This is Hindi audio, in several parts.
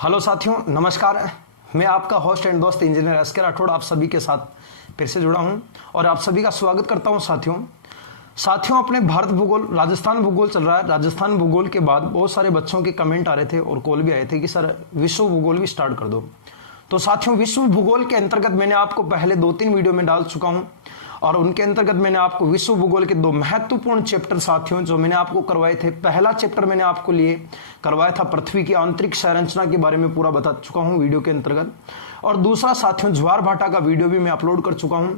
हेलो साथियों, नमस्कार। मैं आपका होस्ट एंड दोस्त इंजीनियर एसके राठौड़ आप सभी के साथ फिर से जुड़ा हूं और आप सभी का स्वागत करता हूं। साथियों अपने भारत भूगोल, राजस्थान भूगोल चल रहा है। राजस्थान भूगोल के बाद बहुत सारे बच्चों के कमेंट आ रहे थे और कॉल भी आए थे कि सर विश्व भूगोल भी स्टार्ट कर दो। तो साथियों, विश्व भूगोल के अंतर्गत मैंने आपको पहले 2-3 वीडियो में डाल चुका हूं और उनके अंतर्गत मैंने आपको विश्व भूगोल के 2 महत्वपूर्ण चैप्टर साथियों जो मैंने आपको करवाए थे। पहला चैप्टर मैंने आपको लिए करवाया था पृथ्वी की आंतरिक संरचना के बारे में पूरा बता चुका हूं वीडियो के अंतर्गत, और दूसरा साथियों ज्वार भाटा का वीडियो भी मैं अपलोड कर चुका हूं।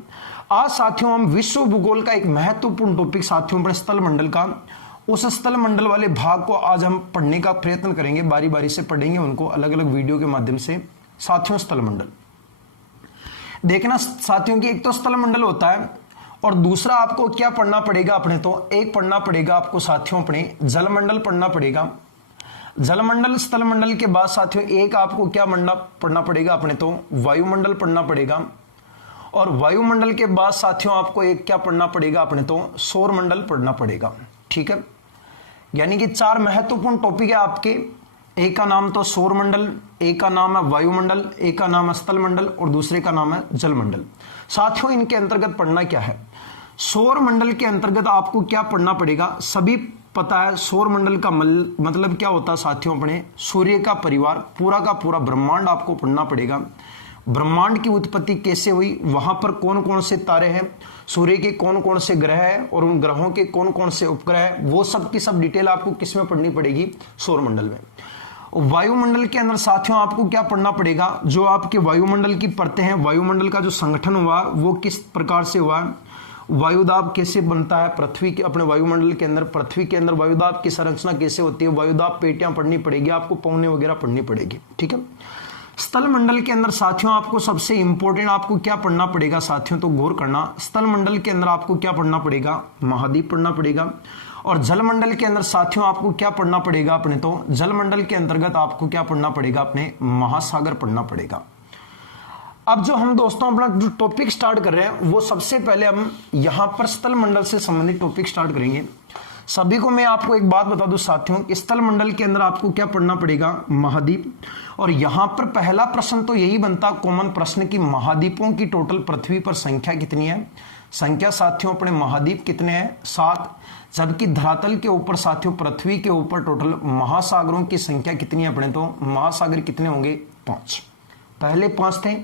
आज साथियों हम विश्व भूगोल का एक महत्वपूर्ण टॉपिक साथियों अपने स्थल मंडल का, उस स्थल मंडल वाले भाग को आज हम पढ़ने का प्रयत्न करेंगे। बारी बारी से पढ़ेंगे उनको अलग अलग वीडियो के माध्यम से। साथियों स्थल मंडल देखना साथियों की एक तो स्थल मंडल होता है और दूसरा आपको क्या पढ़ना पड़ेगा अपने, तो एक पढ़ना पड़ेगा आपको साथियों अपने जलमंडल पढ़ना पड़ेगा। जलमंडल स्थल मंडल के बाद साथियों एक आपको क्या पढ़ना पड़ेगा अपने, तो वायुमंडल पढ़ना पड़ेगा। और वायुमंडल के बाद साथियों आपको एक क्या पढ़ना पड़ेगा अपने, तो सौर मंडल पढ़ना पड़ेगा। ठीक है, यानी कि 4 महत्वपूर्ण टॉपिक है आपके। एक का नाम तो सौर मंडल, एक का नाम है वायुमंडल, एक का नाम है स्थल मंडल और दूसरे का नाम है जलमंडल। साथियों इनके अंतर्गत पढ़ना क्या है, सौर मंडल के अंतर्गत आपको क्या पढ़ना पड़ेगा, सभी पता है। सौर मंडल का मतलब क्या होता है साथियों, अपने सूर्य का परिवार, पूरा का पूरा ब्रह्मांड आपको पढ़ना पड़ेगा। ब्रह्मांड की उत्पत्ति कैसे हुई, वहां पर कौन कौन से तारे हैं, सूर्य के कौन कौन से ग्रह हैं और उन ग्रहों के कौन कौन से उपग्रह हैं, वो सब की सब डिटेल आपको किस में पढ़नी पड़ेगी, सौर मंडल में। वायुमंडल के अंदर साथियों आपको क्या पढ़ना पड़ेगा, जो आपके वायुमंडल की परतें हैं, वायुमंडल का जो संगठन हुआ वो किस प्रकार से हुआ, वायुदाब कैसे बनता है पृथ्वी के अपने वायुमंडल के अंदर, पृथ्वी के अंदर वायुदाब की संरचना कैसे होती है, वायुदाब पेटियां पढ़नी पड़ेगी आपको, पौने वगैरह पढ़नी पड़ेगी। ठीक है, स्थल मंडल के अंदर साथियों आपको सबसे इंपॉर्टेंट आपको क्या पढ़ना पड़ेगा साथियों, तो गौर करना। स्थल मंडल के अंदर आपको क्या पढ़ना पड़ेगा, महाद्वीप पढ़ना पड़ेगा। और जलमंडल के अंदर साथियों आपको क्या पढ़ना पड़ेगा अपने, तो जलमंडल के अंतर्गत आपको क्या पढ़ना पड़ेगा अपने, महासागर पढ़ना पड़ेगा। अब जो हम दोस्तों अपना जो टॉपिक स्टार्ट कर रहे हैं वो सबसे पहले हम यहां पर स्थल मंडल से संबंधित टॉपिक स्टार्ट करेंगे। सभी को मैं आपको एक बात बता दूं साथियों, स्थल मंडल के अंदर आपको क्या पढ़ना पड़ेगा, महाद्वीप। और यहां पर पहला प्रश्न तो यही बनता कॉमन प्रश्न की महाद्वीपों की टोटल पृथ्वी पर संख्या कितनी है। संख्या साथियों अपने महाद्वीप कितने हैं, 7, जबकि धरातल के ऊपर साथियों पृथ्वी के ऊपर टोटल महासागरों की संख्या कितनी है अपने, तो महासागर कितने होंगे, 5। पहले 5 थे,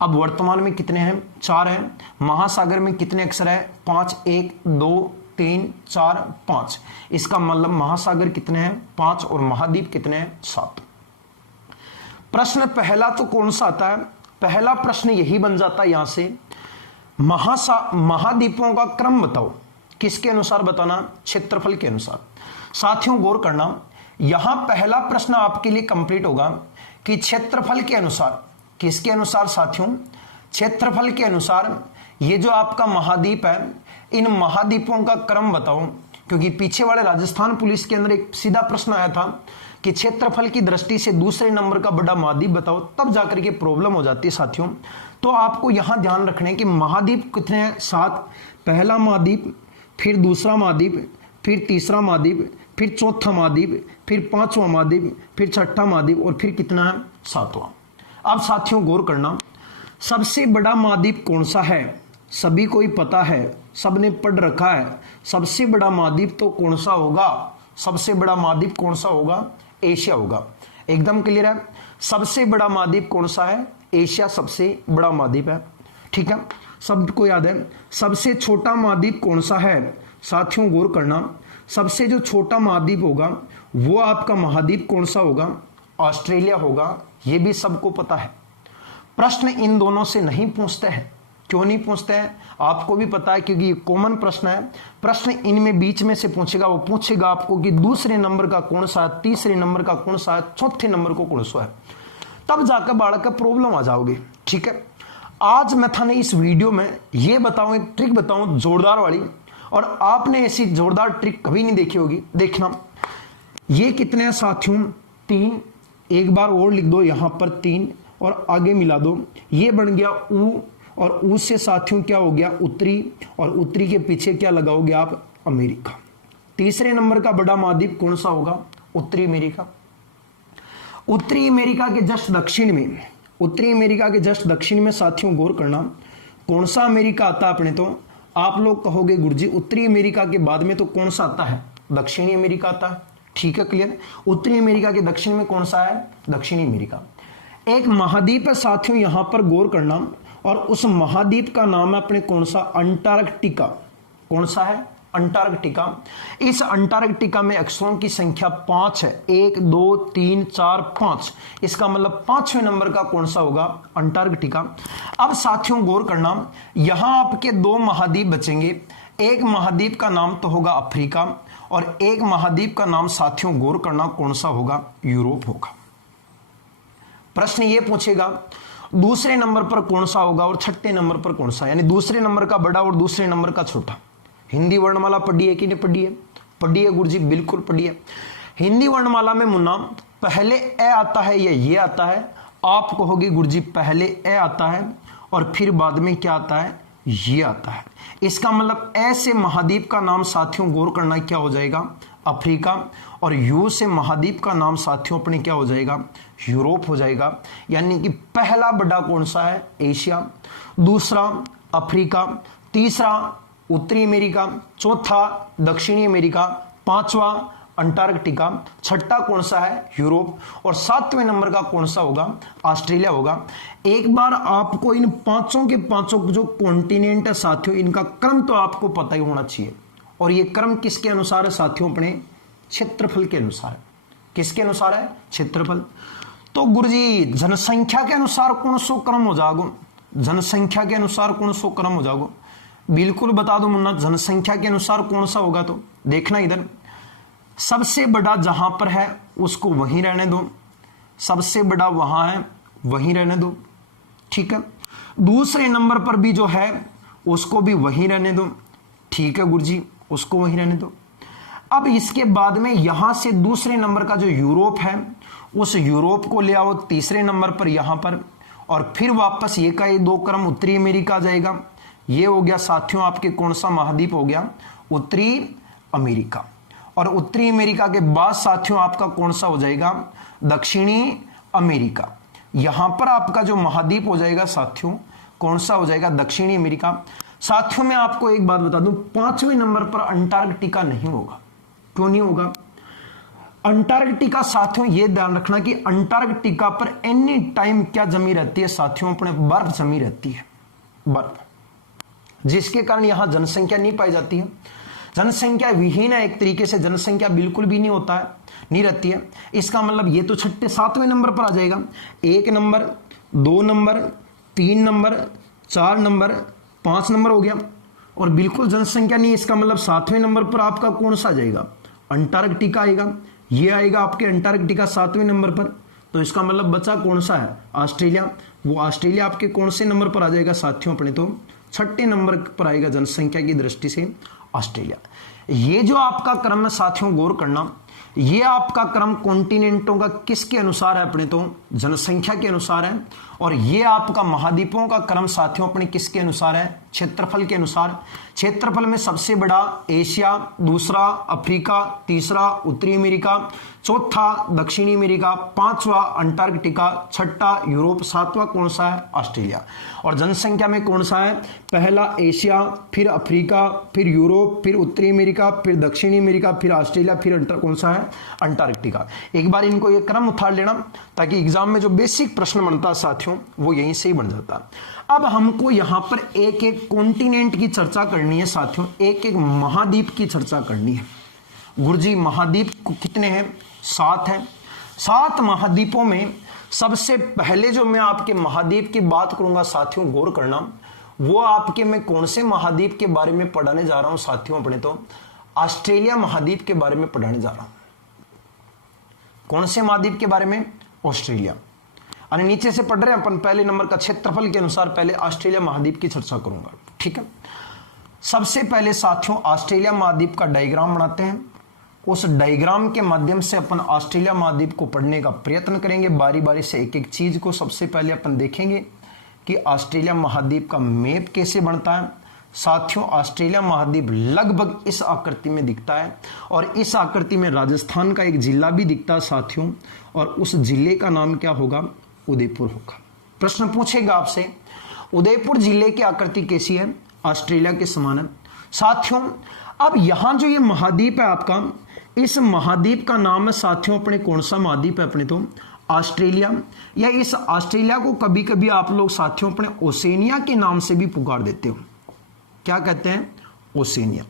अब वर्तमान में कितने हैं, 4 हैं। महासागर में कितने अक्षर है, 5, 1, 2, 3, 4, 5। इसका मतलब महासागर कितने हैं, 5 और महाद्वीप कितने हैं, 7। प्रश्न पहला तो कौन सा आता है, पहला प्रश्न यही बन जाता है यहां से, महाद्वीपों का क्रम बताओ। किसके अनुसार बताना, क्षेत्रफल के अनुसार। साथियों गौर करना, यहां पहला प्रश्न आपके लिए कंप्लीट होगा कि क्षेत्रफल के अनुसार, किसके अनुसार साथियों, क्षेत्रफल के अनुसार ये जो आपका महाद्वीप है, इन महाद्वीपों का क्रम बताओ। क्योंकि पीछे वाले राजस्थान पुलिस के अंदर एक सीधा प्रश्न आया था कि क्षेत्रफल की दृष्टि से दूसरे नंबर का बड़ा महाद्वीप बताओ, तब जाकर के प्रॉब्लम हो जाती है साथियों। तो आपको यहां ध्यान रखना है कि महाद्वीप कितने हैं, 7। पहला महाद्वीप, फिर दूसरा महाद्वीप, फिर तीसरा महाद्वीप, फिर चौथा महाद्वीप, फिर 5वां महाद्वीप, फिर 6ठा महाद्वीप और फिर कितना है, 7वां। अब साथियों गौर करना, सबसे बड़ा महाद्वीप कौन सा है, सभी को ही पता है, सबने पढ़ रखा है। सबसे बड़ा महाद्वीप तो कौन सा होगा, सबसे बड़ा महाद्वीप कौन सा होगा, एशिया होगा। एकदम क्लियर है, सबसे बड़ा महाद्वीप कौन सा है, एशिया सबसे बड़ा महाद्वीप है। ठीक है, सबको याद है। सबसे छोटा महाद्वीप कौन सा है साथियों, गौर करना, सबसे जो छोटा महाद्वीप होगा वो आपका महाद्वीप कौन सा होगा, ऑस्ट्रेलिया होगा। ये भी सबको पता है। प्रश्न इन दोनों से नहीं पूछते हैं, क्यों नहीं पूछते हैं, आपको भी पता है क्योंकि ये कॉमन प्रश्न है। प्रश्न इनमें बीच में से पूछेगा, वो पूछेगा आपको कि दूसरे नंबर का कौन सा है, तीसरे नंबर का कौन सा है, चौथे नंबर को कौन सा है, तब जाकर बालक का प्रॉब्लम आ जाओगे। ठीक है, आज मैं थाने इस वीडियो में ये बताऊं, एक ट्रिक बताऊं जोरदार वाली, और आपने ऐसी जोरदार ट्रिक कभी नहीं देखी होगी। देखना, ये कितने हैं साथियों, 3। एक बार और लिख दो यहां पर 3 और आगे मिला दो, ये बन गया ऊ, और ऊ से साथियों क्या हो गया, उत्तरी, और उत्तरी के पीछे क्या लगाओगे आप, अमेरिका। तीसरे नंबर का बड़ा महाद्वीप कौन सा होगा, उत्तरी अमेरिका। उत्तरी अमेरिका के जस्ट दक्षिण में, उत्तरी अमेरिका के जस्ट दक्षिण में साथियों गौर करना, कौन सा अमेरिका आता है अपने? तो आप लोग कहोगे गुरुजी उत्तरी अमेरिका के बाद में तो कौन सा आता है? दक्षिणी अमेरिका आता है। ठीक है, क्लियर। उत्तरी अमेरिका के दक्षिण में कौन सा है? दक्षिणी अमेरिका। एक महाद्वीप है साथियों, यहां पर गौर करना, और उस महाद्वीप का नाम है अपने कौन सा? अंटार्कटिका। कौन सा है? अंटार्कटिका। इस अंटार्कटिका में अक्षरों की संख्या 5 है, 1 2 3 4 5। इसका मतलब 5वें नंबर का कौन सा होगा? अंटार्कटिका। अब साथियों गौर करना, यहां आपके 2 महाद्वीप बचेंगे। एक महाद्वीप का नाम तो होगा अफ्रीका, और एक महाद्वीप का नाम साथियों गौर करना कौन सा होगा? यूरोप होगा। प्रश्न ये पूछेगा दूसरे नंबर पर कौन सा होगा और छठे नंबर पर कौन सा, यानी दूसरे नंबर का बड़ा और दूसरे नंबर का छोटा। हिंदी वर्णमाला पढ़ी है कि नहीं पढ़ी है? पढ़ी है गुरुजी, बिल्कुल पढ़ी है। हिंदी वर्णमाला में मुन्ना पहले ए आता है या ये आता है? आप कहोगे गुरुजी पहले ए आता है और फिर बाद में क्या आता है? ये आता है। इसका मतलब ए से महाद्वीप का नाम साथियों गौर करना क्या हो जाएगा? अफ्रीका, और यू से महाद्वीप का नाम साथियों अपने क्या हो जाएगा? यूरोप हो जाएगा। यानी कि पहला बड़ा कौन सा है? एशिया, दूसरा अफ्रीका, तीसरा उत्तरी अमेरिका, चौथा दक्षिणी अमेरिका, पांचवा अंटार्कटिका, छठा कौन सा है? यूरोप, और 7वें नंबर का कौन सा होगा? ऑस्ट्रेलिया होगा। एक बार आपको इन पांचों के पांचों जो कॉन्टिनेंट है साथियों, इनका क्रम तो आपको पता ही होना चाहिए, और ये क्रम किसके अनुसार है साथियों? अपने क्षेत्रफल के अनुसार है। किसके अनुसार है? क्षेत्रफल। तो गुरुजी जनसंख्या के अनुसार कौन सो क्रम हो जाएगा? जनसंख्या के अनुसार कौन सो क्रम हो जाएगा? बिल्कुल बता दो मुन्ना, जनसंख्या के अनुसार कौन सा होगा? तो देखना इधर, सबसे बड़ा जहां पर है उसको वहीं रहने दो, सबसे बड़ा वहां है वहीं रहने दो। ठीक है, दूसरे नंबर पर भी जो है उसको भी वहीं रहने दो। ठीक है गुरुजी, उसको वहीं रहने दो। अब इसके बाद में यहां से दूसरे नंबर का जो यूरोप है, उस यूरोप को ले आओ तीसरे नंबर पर यहां पर, और फिर वापस ये का ये 2 क्रम उत्तरी अमेरिका आ जाएगा। ये हो गया साथियों आपके कौन सा महाद्वीप हो गया? उत्तरी अमेरिका। और उत्तरी अमेरिका के बाद साथियों आपका कौन सा हो जाएगा? दक्षिणी अमेरिका। यहां पर आपका जो महाद्वीप हो जाएगा साथियों कौन सा हो जाएगा? दक्षिणी अमेरिका। साथियों मैं आपको एक बात बता दूं, 5वें नंबर पर अंटार्कटिका नहीं होगा। क्यों नहीं होगा? अंटार्कटिका साथियों ये ध्यान रखना कि अंटार्कटिका पर एनी टाइम क्या जमी रहती है साथियों? अपने बर्फ जमी रहती है, बर्फ, जिसके कारण यहां जनसंख्या नहीं पाई जाती है। जनसंख्या विहीन है एक तरीके से, जनसंख्या बिल्कुल भी नहीं होता है, नहीं रहती है। इसका मतलब ये तो 7वें नंबर पर आ जाएगा। 1 number, 2 number, 3 number, 4 number, 5 number हो गया, और बिल्कुल जनसंख्या नहीं। इसका मतलब 7वें नंबर पर आपका कौन सा जाएगा? अंटार्कटिका आएगा। ये आएगा आपके अंटार्कटिका 7वें नंबर पर। तो इसका मतलब बचा कौन सा है? ऑस्ट्रेलिया। वो ऑस्ट्रेलिया आपके कौन से नंबर पर आ जाएगा साथियों? अपने तो 6ठे नंबर पर आएगा जनसंख्या की दृष्टि से ऑस्ट्रेलिया। ये जो आपका क्रम है साथियों गौर करना, ये आपका क्रम कॉन्टिनेंटों का किसके अनुसार है? अपने तो जनसंख्या के अनुसार है। और ये आपका महाद्वीपों का क्रम साथियों अपने किसके अनुसार है? क्षेत्रफल के अनुसार। क्षेत्रफल में सबसे बड़ा एशिया, दूसरा अफ्रीका, तीसरा उत्तरी अमेरिका, चौथा दक्षिणी अमेरिका, 5वां अंटार्कटिका, छठा यूरोप, 7वां कौन सा है? ऑस्ट्रेलिया। और जनसंख्या में कौन सा है? पहला एशिया, फिर अफ्रीका, फिर यूरोप, फिर उत्तरी अमेरिका, फिर दक्षिणी अमेरिका, फिर ऑस्ट्रेलिया, फिर कौन सा है? अंटार्कटिका। एक बार इनको ये क्रम उतार लेना ताकि एग्जाम में जो बेसिक प्रश्न बनता है साथियों वो यहीं से ही बन जाता है। अब हमको यहां पर एक एक कॉन्टिनेंट की चर्चा करनी है साथियों, एक एक महाद्वीप की चर्चा करनी है। गुरुजी महाद्वीप कितने हैं? 7 हैं। 7 महाद्वीपों में सबसे पहले जो मैं आपके महाद्वीप की बात करूंगा साथियों गौर करना, वो आपके मैं कौन से महाद्वीप के बारे में पढ़ाने जा रहा हूं साथियों? अपने तो ऑस्ट्रेलिया महाद्वीप के बारे में पढ़ाने जा रहा हूं। कौन से महाद्वीप के बारे में? ऑस्ट्रेलिया। और नीचे से पढ़ रहे हैं अपन, पहले नंबर का क्षेत्रफल के अनुसार पहले ऑस्ट्रेलिया महाद्वीप की चर्चा करूंगा। ठीक है, सबसे पहले साथियों ऑस्ट्रेलिया महाद्वीप का डायग्राम बनाते हैं। उस डायग्राम के माध्यम से अपन ऑस्ट्रेलिया महाद्वीप को पढ़ने का प्रयत्न करेंगे। बारी बारी से एक एक चीज को सबसे पहले अपन देखेंगे कि ऑस्ट्रेलिया महाद्वीप का मैप कैसे बनता है। साथियों ऑस्ट्रेलिया महाद्वीप लगभग इस आकृति में दिखता है और इस आकृति में राजस्थान का एक जिला भी दिखता है साथियों, और उस जिले का नाम क्या होगा? उदयपुर होगा। प्रश्न पूछेगा आपसे उदयपुर जिले की आकृति कैसी है? ऑस्ट्रेलिया के समान है साथियों। अब यहां जो ये महाद्वीप है आपका, इस महाद्वीप का नाम है साथियों अपने कौन सा महाद्वीप है? अपने तो ऑस्ट्रेलिया, या इस ऑस्ट्रेलिया को कभी कभी आप लोग साथियों अपने ओसेनिया के नाम से भी पुकार देते हो। क्या कहते हैं? ओसेनिया।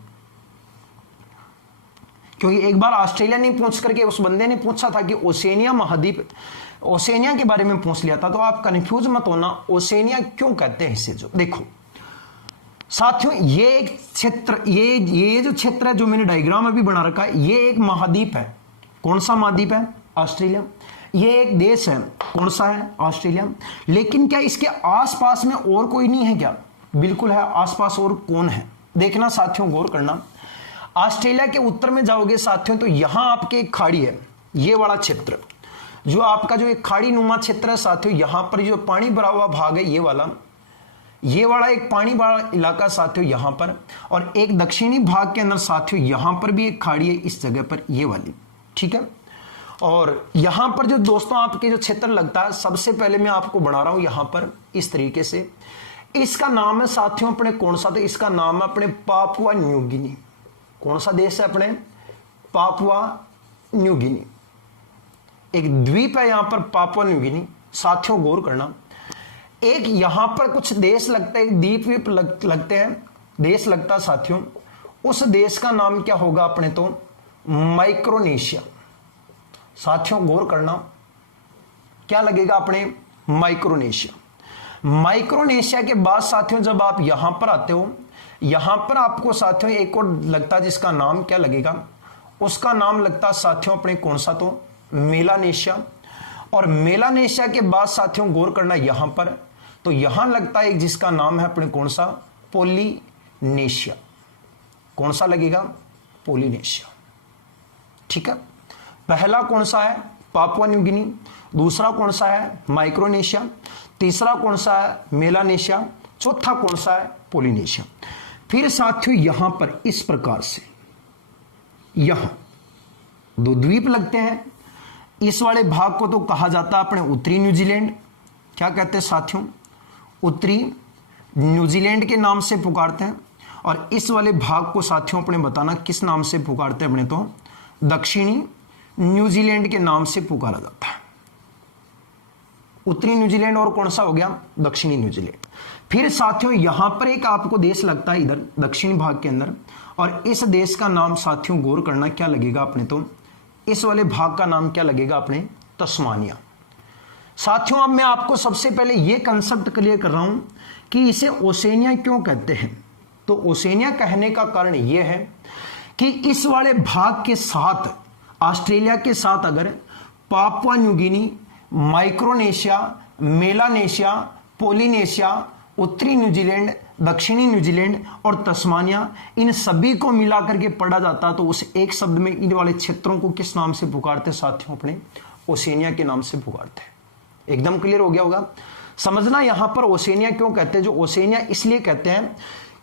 क्योंकि एक बार ऑस्ट्रेलिया ने पूछ करके उस बंदे ने पूछा था कि ओसेनिया महाद्वीप, ओसेनिया के बारे में पूछ लिया था, तो आप कंफ्यूज मत होना ओसेनिया क्यों कहते हैं इसे। जो देखो साथियों, ये एक क्षेत्र, ये जो क्षेत्र है जो मैंने डायग्राम अभी बना रखा है, ये एक महाद्वीप है। कौन सा महाद्वीप है? ऑस्ट्रेलिया। ये एक देश है, कौन सा है? ऑस्ट्रेलिया। लेकिन क्या इसके आसपास में और कोई नहीं है क्या? बिल्कुल है, आसपास और कौन है? देखना साथियों, गौर करना। ऑस्ट्रेलिया के उत्तर में जाओगे साथियों तो यहां आपके एक खाड़ी है, ये वाला क्षेत्र जो आपका जो एक खाड़ी नुमा क्षेत्र है साथियों, यहां पर जो पानी भरा हुआ भाग है ये वाला एक पानी भरा इलाका साथियों यहां पर, और एक दक्षिणी भाग के अंदर साथियों यहां पर भी एक खाड़ी है इस जगह पर, ये वाली, ठीक है। और यहां पर जो दोस्तों आपके जो क्षेत्र लगता है, सबसे पहले मैं आपको बना रहा हूं यहां पर इस तरीके से। इसका नाम है साथियों अपने कौन सा? तो इसका नाम है अपने पापुआ न्यू गिनी। कौन सा देश है? अपने पापुआ न्यू गिनी। एक द्वीप है यहां पर पापुआ न्यू गिनी। साथियों गौर करना, एक यहां पर कुछ देश लगता है, द्वीप लगते हैं, देश लगता है साथियों। उस देश का नाम क्या होगा? अपने तो माइक्रोनेशिया। साथियों गौर करना, क्या लगेगा? अपने माइक्रोनेशिया। माइक्रोनेशिया के बाद साथियों जब आप यहां पर आते हो, यहां पर आपको साथियों एक और लगता है जिसका नाम क्या लगेगा? उसका नाम लगता है साथियों अपने कौन सा? तो मेलानेशिया। और मेलानेशिया के बाद साथियों गौर करना यहां पर, तो यहां लगता है एक जिसका नाम है अपने कौन सा? पोलिनेशिया। कौन सा लगेगा? पोलिनेशिया, ठीक है। पहला कौन सा है? Papua New Guinea. दूसरा कौन सा है? माइक्रोनेशिया। तीसरा कौन सा है? मेलानेशिया। चौथा कौन सा है? पोलिनेशिया। फिर साथियों यहां पर इस प्रकार से यहां दो द्वीप लगते हैं। इस वाले भाग को तो कहा जाता है अपने उत्तरी न्यूजीलैंड। क्या कहते हैं साथियों? उत्तरी न्यूजीलैंड के नाम से पुकारते हैं। और इस वाले भाग को साथियों अपने बताना किस नाम से पुकारते हैं? अपने तो दक्षिणी न्यूजीलैंड के नाम से पुकारा जाता है। उत्तरी न्यूजीलैंड और कौन सा हो गया? दक्षिणी न्यूजीलैंड। फिर साथियों यहां पर एक आपको देश लगता है इधर दक्षिणी भाग के अंदर, और इस देश का नाम साथियों गौर करना क्या लगेगा? अपने तो इस वाले भाग का नाम क्या लगेगा? अपने तस्मानिया। साथियों अब मैं आपको सबसे पहले यह कंसेप्ट क्लियर कर रहा हूं कि इसे ओसेनिया क्यों कहते हैं। तो ओसेनिया कहने का कारण यह है कि इस वाले भाग के साथ, ऑस्ट्रेलिया के साथ अगर Papua New Guinea, Micronesia, Melanesia, Polynesia, उत्तरी न्यूजीलैंड, दक्षिणी न्यूजीलैंड और तस्मानिया, इन सभी को मिलाकर के पढ़ा जाता तो उस एक शब्द में इन वाले क्षेत्रों को किस नाम से पुकारते साथियों? अपने ओसेनिया के नाम से पुकारते हैं। एकदम क्लियर हो गया होगा। समझना यहां पर ओसेनिया क्यों कहते हैं। जो ओसेनिया इसलिए कहते हैं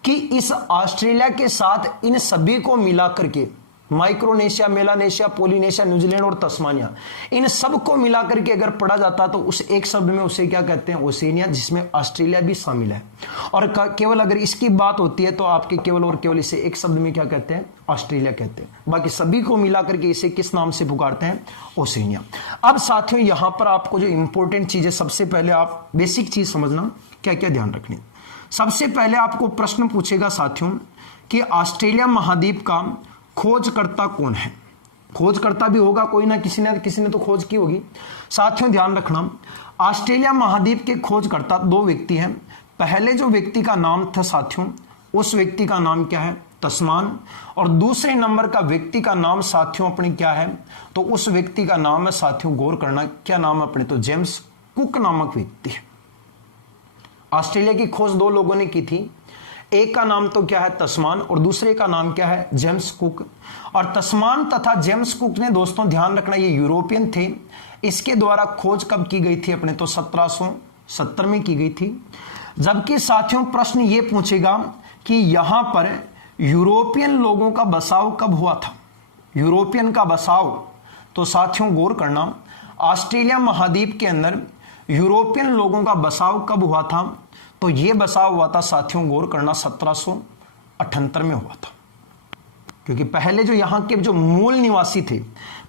कि इस ऑस्ट्रेलिया के साथ इन सभी को मिलाकर के, माइक्रोनेशिया, मेलानेशिया, पोलिनेशिया, न्यूजीलैंड और तस्मानिया, इन सब को मिलाकर के अगर पढ़ा जाता तो उस एक शब्द में उसे क्या कहते हैं? ओसेनिया, जिसमें ऑस्ट्रेलिया भी शामिल है। और केवल अगर इसकी बात होती है तो आपके केवल और केवल इसे एक शब्द में क्या कहते हैं? ऑस्ट्रेलिया कहते हैं। बाकी सभी को मिलाकर के इसे किस नाम से पुकारते हैं? ओसेनिया। अब साथियों यहां पर आपको जो इंपॉर्टेंट चीज है, सबसे पहले आप बेसिक चीज समझना क्या क्या ध्यान रखनी। सबसे पहले आपको प्रश्न पूछेगा साथियों कि ऑस्ट्रेलिया महाद्वीप का खोजकर्ता कौन है। खोजकर्ता भी होगा कोई ना किसी ने तो खोज की होगी। साथियों ध्यान रखना, ऑस्ट्रेलिया महाद्वीप के खोजकर्ता दो व्यक्ति हैं। पहले जो व्यक्ति का नाम था साथियों, उस व्यक्ति का नाम क्या है? तस्मान। और दूसरे नंबर का व्यक्ति का नाम साथियों अपने क्या है? तो उस व्यक्ति का नाम है साथियों, गौर करना क्या नाम है अपने? तो जेम्स कुक नामक व्यक्ति है। ऑस्ट्रेलिया की खोज दो लोगों ने की थी। एक का नाम तो क्या है? तस्मान, और दूसरे का नाम क्या है? James cook. और तस्मान तथा जेम्स कुक ने दोस्तों ध्यान रखना ये यूरोपियन थे। इसके द्वारा खोज कब की गई थी? अपने तो 1770 में की गई थी। जबकि साथियों प्रश्न ये पूछेगा कि यहां पर यूरोपियन लोगों का बसाव कब हुआ था। यूरोपियन का बसाव, तो साथियों गौर करना, ऑस्ट्रेलिया महाद्वीप के अंदर यूरोपियन लोगों का बसाव कब हुआ था, तो यह बसाव हुआ था साथियों गौर करना 1778 में हुआ था। क्योंकि पहले जो यहां के जो मूल निवासी थे,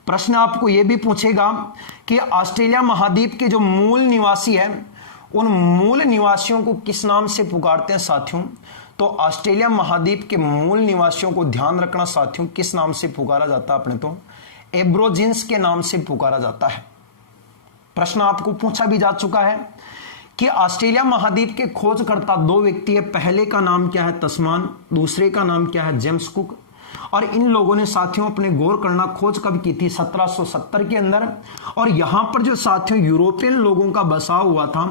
प्रश्न आपको यह भी पूछेगा कि ऑस्ट्रेलिया महाद्वीप के जो मूल निवासी हैं, उन मूल निवासियों को किस नाम से पुकारते हैं साथियों। तो ऑस्ट्रेलिया महाद्वीप के मूल निवासियों को ध्यान रखना साथियों, किस नाम से पुकारा जाता है अपने, तो एब्रोजिन्स के नाम से पुकारा जाता है। प्रश्न आपको पूछा भी जा चुका है कि ऑस्ट्रेलिया महाद्वीप के खोजकर्ता दो व्यक्ति है, पहले का नाम क्या है तस्मान, दूसरे का नाम क्या है जेम्स कुक। और इन लोगों ने साथियों अपने गौर करना खोज कब की थी 1770 के अंदर। और यहां पर जो साथियों यूरोपियन लोगों का बसाव हुआ था,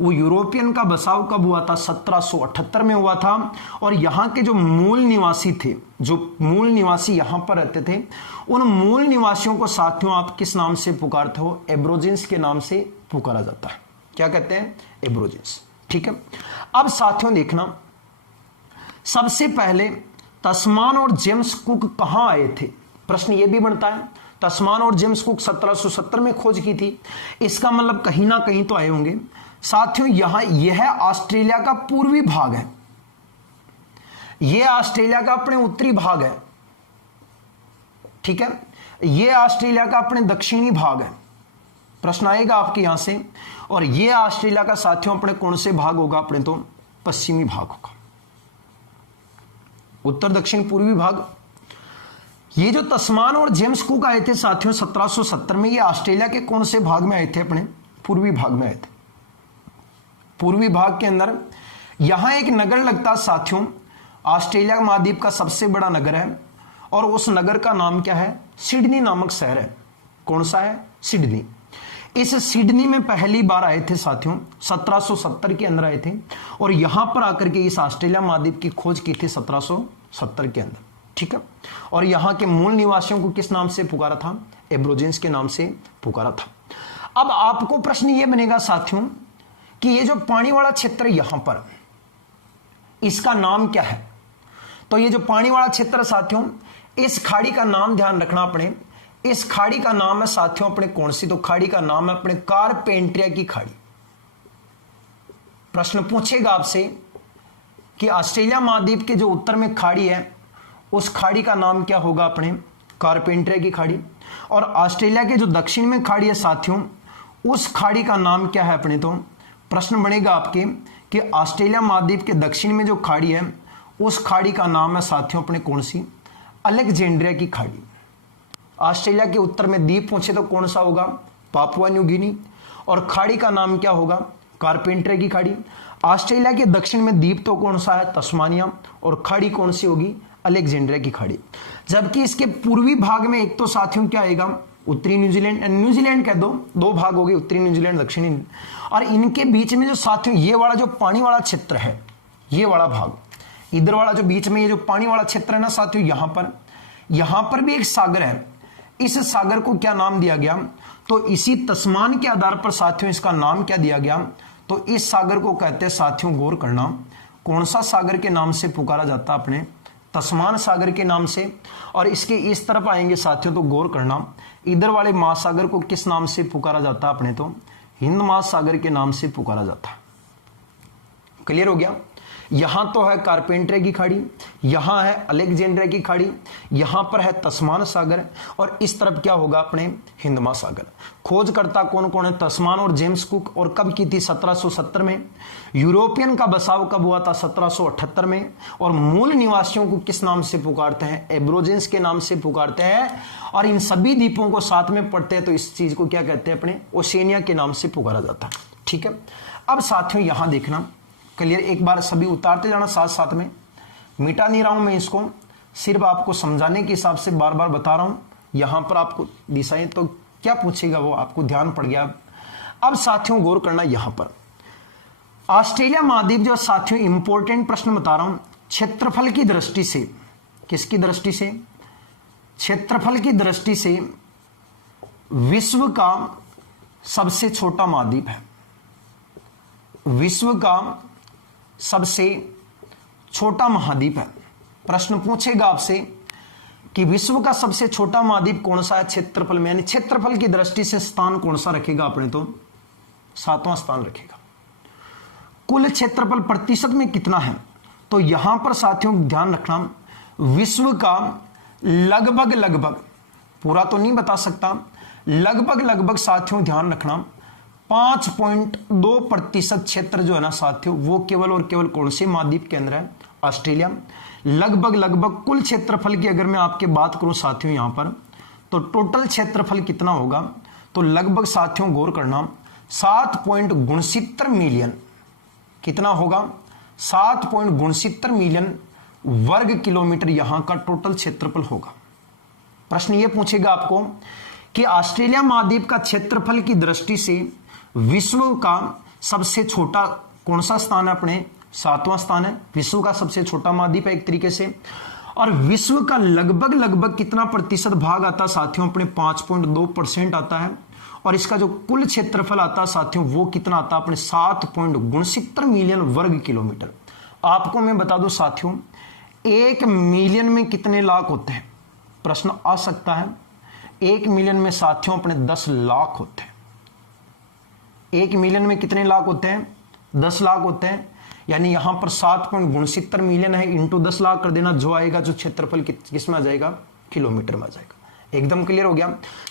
वो यूरोपियन का बसाव कब हुआ था 1778 में हुआ था। और यहां के जो मूल निवासी थे, जो मूल निवासी यहां पर रहते थे, उन मूल निवासियों को साथियों आप किस नाम से पुकारते हो, एब्रोजिन्स के नाम से पुकारा जाता है। क्या कहते हैं, एब्रोजिन्स। ठीक है, अब साथियों देखना, सबसे पहले तस्मान और जेम्स कुक कहां आए थे, प्रश्न यह भी बनता है। तस्मान और जेम्स कुक 1770 में खोज की थी, इसका मतलब कहीं ना कहीं तो आए होंगे साथियों। यहां यह ऑस्ट्रेलिया का पूर्वी भाग है, यह ऑस्ट्रेलिया का अपने उत्तरी भाग है। ठीक है, यह ऑस्ट्रेलिया का अपने दक्षिणी भाग है। प्रश्न आएगा आपके यहां से। और यह ऑस्ट्रेलिया का साथियों अपने कौन से भाग होगा, अपने तो पश्चिमी भाग होगा, उत्तर दक्षिण पूर्वी भाग। ये जो तस्मान और जेम्स कुक आए थे साथियों 1770 में, ये ऑस्ट्रेलिया के कौन से भाग में आए थे, अपने पूर्वी भाग में आए थे। पूर्वी भाग के अंदर यहां एक नगर लगता साथियों, ऑस्ट्रेलिया महाद्वीप का सबसे बड़ा नगर है, और उस नगर का नाम क्या है, सिडनी नामक शहर है। कौन सा है, सिडनी। इस सिडनी में पहली बार आए थे साथियों 1770 के अंदर आए थे, और यहां पर आकर के इस ऑस्ट्रेलिया महाद्वीप की खोज की थी 1770 के अंदर। ठीक है, और यहां के मूल निवासियों को किस नाम से पुकारा था, एब्रोजिन्स के नाम से पुकारा था। अब आपको प्रश्न यह बनेगा साथियों कि ये जो पानी वाला क्षेत्र यहां पर, इसका नाम क्या है। तो ये जो पानी वाला क्षेत्र साथियों, इस खाड़ी का नाम ध्यान रखना अपने, इस खाड़ी का नाम है साथियों अपने कौन सी, तो खाड़ी का नाम है अपने कारपेंट्रिया की खाड़ी। प्रश्न पूछेगा आपसे कि ऑस्ट्रेलिया महाद्वीप के जो उत्तर में खाड़ी है, उस खाड़ी का नाम क्या होगा, अपने कारपेंट्रिया की खाड़ी। और ऑस्ट्रेलिया के जो दक्षिण में खाड़ी है साथियों, उस खाड़ी का नाम क्या है अपने, तो प्रश्न बनेगा आपके कि ऑस्ट्रेलिया महाद्वीप के दक्षिण में जो खाड़ी है, उस खाड़ी का नाम है साथियों अपने कौन सी, अलेक्जेंड्रिया की खाड़ी। ऑस्ट्रेलिया के उत्तर में द्वीप पूछे तो कौन सा होगा, पापुआ न्यू गिनी। और खाड़ी का नाम क्या होगा, कारपेंट्रिया की खाड़ी। ऑस्ट्रेलिया के दक्षिण में द्वीप तो कौन सा है, तस्मानिया। और खाड़ी कौन सी होगी, अलेक्जेंड्रिया की खाड़ी। जबकि इसके पूर्वी भाग में एक तो साथियों क्या आएगा, उत्तरी न्यूजीलैंड, न्यूजीलैंड कह दो भाग हो गए, उत्तरी न्यूजीलैंड दक्षिणी। और इनके बीच में जो साथियों ये वाला जो पानी वाला क्षेत्र है, ये वाला भाग, इधर वाला जो बीच में ये जो पानी वाला क्षेत्र है ना साथियों, यहां पर भी एक सागर है। इस सागर को क्या नाम दिया गया, तो इसी तस्मान के आधार पर साथियों इसका नाम क्या दिया गया, तो इस सागर को कहते हैं साथियों, गौर करना, कौन सा सागर के नाम से पुकारा जाता है, अपने तस्मान सागर के नाम से। और इसके इस तरफ आएंगे साथियों तो गौर करना, इधर वाले महासागर को किस नाम से पुकारा जाता है, अपने तो हिंद महासागर के नाम से पुकारा जाता है। क्लियर हो गया। यहां तो है कारपेंट्रिया की खाड़ी, यहां है अलेक्जेंड्रिया की खाड़ी, यहां पर है तस्मान सागर, और इस तरफ क्या होगा, अपने हिंद महासागर। खोजकर्ता कौन कौन है, तस्मान और जेम्स कुक। और कब की थी, 1770 में। यूरोपियन का बसाव कब हुआ था, 1778 में। और मूल निवासियों को किस नाम से पुकारते हैं, एब्रोजिन्स के नाम से पुकारते हैं। और इन सभी द्वीपों को साथ में पढ़ते हैं तो इस चीज को क्या कहते हैं, अपने ओशेनिया के नाम से पुकारा जाता है। ठीक है, अब साथियों यहां देखना, क्लियर, एक बार सभी उतारते जाना साथ साथ में, मिटा नहीं रहा हूं मैं इसको, सिर्फ आपको समझाने के हिसाब से बार बार बता रहा हूं। यहां पर आपको दिशाएं तो क्या पूछेगा वो आपको ध्यान पड़ गया। अब साथियों गौर करना, यहां पर ऑस्ट्रेलिया महाद्वीप जो साथियों इंपॉर्टेंट प्रश्न बता रहा हूं, क्षेत्रफल की दृष्टि से, किसकी दृष्टि से, क्षेत्रफल की दृष्टि से विश्व का सबसे छोटा महाद्वीप है, विश्व का सबसे छोटा महाद्वीप है। प्रश्न पूछेगा आपसे कि विश्व का सबसे छोटा महाद्वीप कौन सा है क्षेत्रफल में, यानी क्षेत्रफल की दृष्टि से स्थान कौन सा रखेगा आपने, तो 7वां स्थान रखेगा। कुल क्षेत्रफल प्रतिशत में कितना है, तो यहां पर साथियों ध्यान रखना, विश्व का लगभग पूरा तो नहीं बता सकता, लगभग साथियों ध्यान रखना 5.2% क्षेत्र जो है ना साथियों, वो केवल और केवल कौन से महाद्वीप के अंदर है, ऑस्ट्रेलिया। लगभग कुल क्षेत्रफल की अगर मैं आपके बात करूं साथियों यहां पर, तो टोटल क्षेत्रफल कितना होगा, तो लगभग साथियों गौर करना 7.69 मिलियन, कितना होगा 7.69 मिलियन वर्ग किलोमीटर यहां का टोटल क्षेत्रफल होगा। प्रश्न यह पूछेगा आपको कि ऑस्ट्रेलिया महाद्वीप का क्षेत्रफल की दृष्टि से विश्व का सबसे छोटा कौन सा स्थान है, अपने 7वां स्थान है। विश्व का सबसे छोटा महाद्वीप है एक तरीके से, और विश्व का लगभग कितना प्रतिशत भाग आता है साथियों, अपने 5.2% आता है। और इसका जो कुल क्षेत्रफल आता है साथियों वो कितना आता है, अपने 7.69 मिलियन वर्ग किलोमीटर। आपको मैं बता दूं साथियों, 1 मिलियन में कितने लाख होते हैं, प्रश्न आ सकता है। 1 मिलियन में साथियों अपने 10 लाख होते हैं। 1 मिलियन में कितने लाख होते हैं, 10 लाख होते हैं। यानी यहां पर 7.69 मिलियन है, इंटू 10 लाख कर देना, जो आएगा जो क्षेत्रफल किस में आ जाएगा, किलोमीटर में आ जाएगा। एकदम क्लियर हो गया।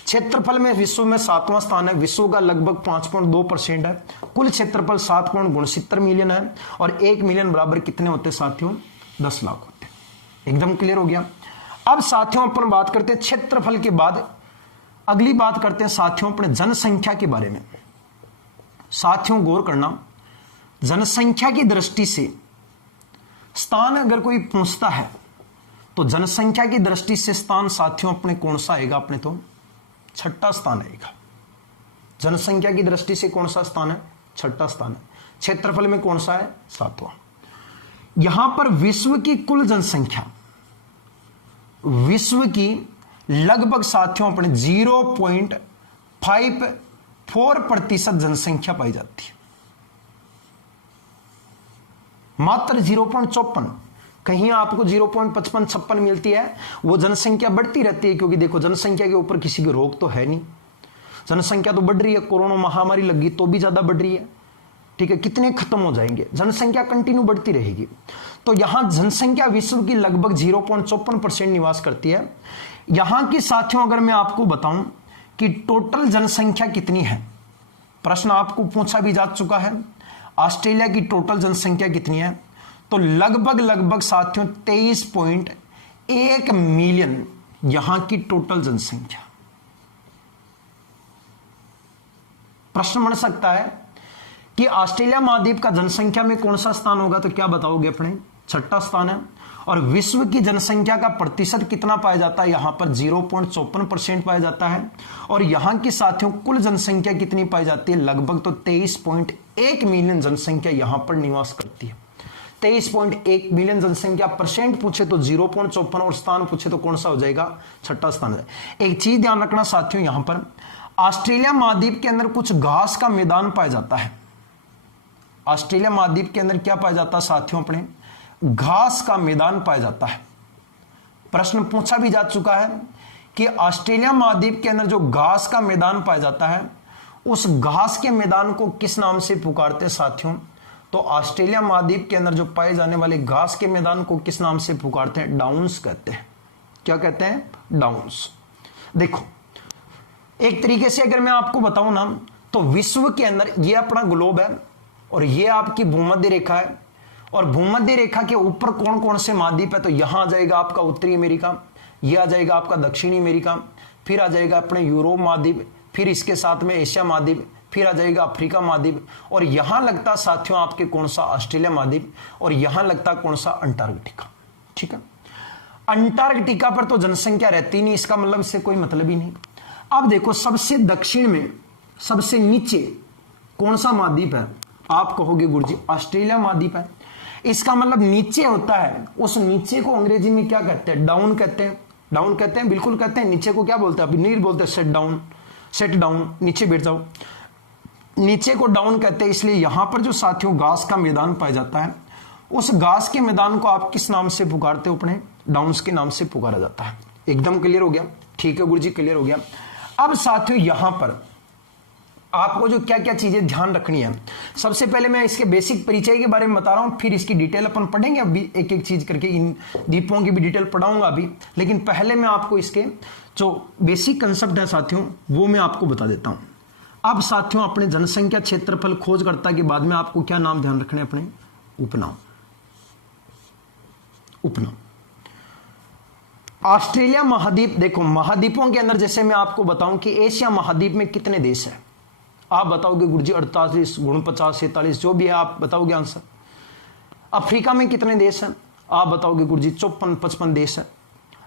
क्षेत्रफल में विश्व में 7वां स्थान है, विश्व का लगभग 5.2% है। कुल क्षेत्रफल 7.69 मिलियन है, और 1 मिलियन बराबर कितने होते हैं साथियों, 10 लाख होते हैं। एकदम क्लियर हो गया। अब साथियों अपन बात करते हैं क्षेत्रफल के बाद, अगली बात करते हैं साथियों अपने जनसंख्या के बारे में। साथियों गौर करना, जनसंख्या की दृष्टि से स्थान अगर कोई पूछता है तो जनसंख्या की दृष्टि से स्थान साथियों अपने कौन सा आएगा, अपने तो 6ठा स्थान आएगा। जनसंख्या की दृष्टि से कौन सा स्थान है, 6ठा स्थान है। क्षेत्रफल में कौन सा है, 7वां। यहां पर विश्व की कुल जनसंख्या, विश्व की लगभग साथियों अपने 0.54% जनसंख्या पाई जाती है, मात्र 0.54। कहीं आपको 0.55-56 मिलती है, वो जनसंख्या बढ़ती रहती है, क्योंकि देखो जनसंख्या के ऊपर किसी की रोक तो है नहीं, जनसंख्या तो बढ़ रही है, कोरोना महामारी लगी तो भी ज्यादा बढ़ रही है, ठीक है, कितने खत्म हो जाएंगे, जनसंख्या कंटिन्यू बढ़ती रहेगी। तो यहां जनसंख्या विश्व की लगभग 0.54% निवास करती है। यहां की साथियों अगर मैं आपको बताऊं कि टोटल जनसंख्या कितनी है, प्रश्न आपको पूछा भी जा चुका है, ऑस्ट्रेलिया की टोटल जनसंख्या कितनी है, तो लगभग साथियों 23.1 मिलियन यहां की टोटल जनसंख्या। प्रश्न बन सकता है कि ऑस्ट्रेलिया महाद्वीप का जनसंख्या में कौन सा स्थान होगा, तो क्या बताओगे, अपने 6ठा स्थान है। और विश्व की जनसंख्या का प्रतिशत कितना पाया जाता है, यहां पर 0.54% पाया जाता है। और यहां की साथियों कुल जनसंख्या कितनी पाई जाती है, लगभग तो 23.1 मिलियन जनसंख्या यहां पर निवास करती है। 23.1 मिलियन जनसंख्या, परसेंट पूछे तो 0.54 और स्थान पूछे तो कौन सा हो जाएगा, 6ठा स्थान है। एक चीज ध्यान रखना साथियों, यहां पर ऑस्ट्रेलिया महाद्वीप के अंदर कुछ घास का मैदान पाया जाता है। ऑस्ट्रेलिया महाद्वीप के अंदर क्या पाया जाता है साथियों, अपने घास का मैदान पाया जाता है। प्रश्न पूछा भी जा चुका है कि ऑस्ट्रेलिया महाद्वीप के अंदर जो घास का मैदान पाया जाता है, उस घास के मैदान को किस नाम से पुकारते हैं साथियों, तो ऑस्ट्रेलिया महाद्वीप के अंदर जो पाए जाने वाले घास के मैदान को किस नाम से पुकारते हैं, डाउन्स कहते हैं। क्या कहते हैं, डाउन्स। देखो एक तरीके से अगर मैं आपको बताऊं ना, तो विश्व के अंदर ये अपना ग्लोब है और ये आपकी भूमध्य रेखा है, और भूमध्य रेखा के ऊपर कौन कौन से महाद्वीप है, तो यहां आ जाएगा आपका उत्तरी अमेरिका, ये आ जाएगा आपका दक्षिणी अमेरिका, फिर आ जाएगा अपने यूरोप महाद्वीप, फिर इसके साथ में एशिया महाद्वीप, फिर आ जाएगा अफ्रीका महाद्वीप, और यहां लगता साथियों आपके कौन सा, ऑस्ट्रेलिया महाद्वीप, और यहां लगता कौन सा, अंटार्कटिका। ठीक है, अंटार्कटिका पर तो जनसंख्या रहती नहीं, इसका मतलब इससे कोई मतलब ही नहीं। अब देखो सबसे दक्षिण में सबसे नीचे कौन सा महाद्वीप है, आप कहोगे गुरुजी ऑस्ट्रेलिया महाद्वीप है। इसका मतलब नीचे होता है, उस नीचे को अंग्रेजी में क्या कहते हैं, डाउन कहते हैं। डाउन कहते हैं, बिल्कुल कहते हैं। नीचे को क्या बोलते हैं, अभी नहीं बोलते सेट डाउन, सेट डाउन, नीचे बैठ जाओ, नीचे को डाउन कहते हैं। इसलिए यहां पर जो साथियों घास का मैदान पाया जाता है उस घास के मैदान को आप किस नाम से पुकारते हो? अपने डाउन्स के नाम से पुकारा जाता है। एकदम क्लियर हो गया? ठीक है गुरुजी, क्लियर हो गया। अब साथियों यहां पर आपको जो क्या क्या चीजें ध्यान रखनी है, सबसे पहले मैं इसके बेसिक परिचय के बारे में बता रहा हूं, फिर इसकी डिटेल अपन पढ़ेंगे। अभी एक एक चीज करके इन दीपों की भी डिटेल पढ़ाऊंगा अभी, लेकिन पहले मैं आपको इसके जो बेसिक कंसेप्ट है साथियों वो मैं आपको बता देता हूं। अब साथियों अपने जनसंख्या क्षेत्रफल खोजकर्ता के बाद में आपको क्या नाम ध्यान रखने? अपने उपनाम। उपनाम ऑस्ट्रेलिया महाद्वीप, देखो महाद्वीपों के अंदर जैसे मैं आपको बताऊं कि एशिया महाद्वीप में कितने देश है, आप बताओगे गुरुजी 48, 49, 47 जो भी है आप बताओगे आंसर। अफ्रीका में कितने देश हैं, आप बताओगे गुरुजी 54, 55 देश है।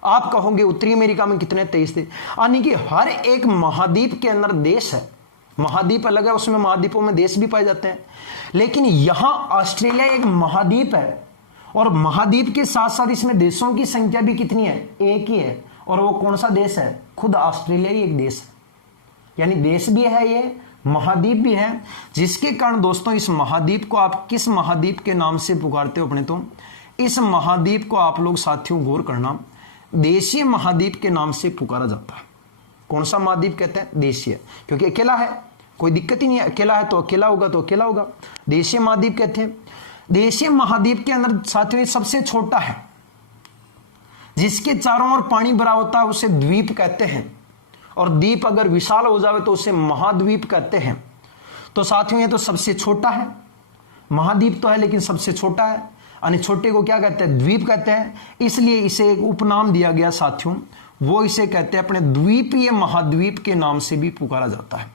आप कहोगे उत्तरी अमेरिका में कितने? 23 देश। यानी कि हर एक महाद्वीप के अंदर देश है। महाद्वीप अलग है, उसमें महाद्वीपों में देश भी पाए जाते हैं, लेकिन यहां ऑस्ट्रेलिया एक महाद्वीप है और महाद्वीप के साथ साथ इसमें देशों की संख्या भी कितनी है? एक ही है। और वो कौन सा देश है? खुद ऑस्ट्रेलिया ही एक देश है। यानी देश भी है, ये महाद्वीप भी है, जिसके कारण दोस्तों इस महाद्वीप को आप किस महाद्वीप के नाम से पुकारते हो? अपने तो इस महाद्वीप को आप लोग साथियों गौर करना, देशीय महाद्वीप के नाम से पुकारा जाता है। कौन सा महाद्वीप कहते हैं? देशीय, क्योंकि अकेला है, कोई दिक्कत ही नहीं है, अकेला है तो अकेला होगा तो अकेला होगा, देशीय महाद्वीप कहते हैं। देशीय महाद्वीप के अंदर साथियों ये सबसे छोटा है, जिसके चारों ओर पानी भरा होता है उसे द्वीप कहते हैं, और द्वीप अगर विशाल हो जाए तो उसे महाद्वीप कहते हैं। तो साथियों ये तो सबसे छोटा है, महाद्वीप तो है लेकिन सबसे छोटा है, यानी छोटे को क्या कहते हैं? द्वीप कहते हैं। इसलिए इसे एक उपनाम दिया गया साथियों, वो इसे कहते हैं अपने द्वीपीय महाद्वीप के नाम से भी पुकारा जाता है।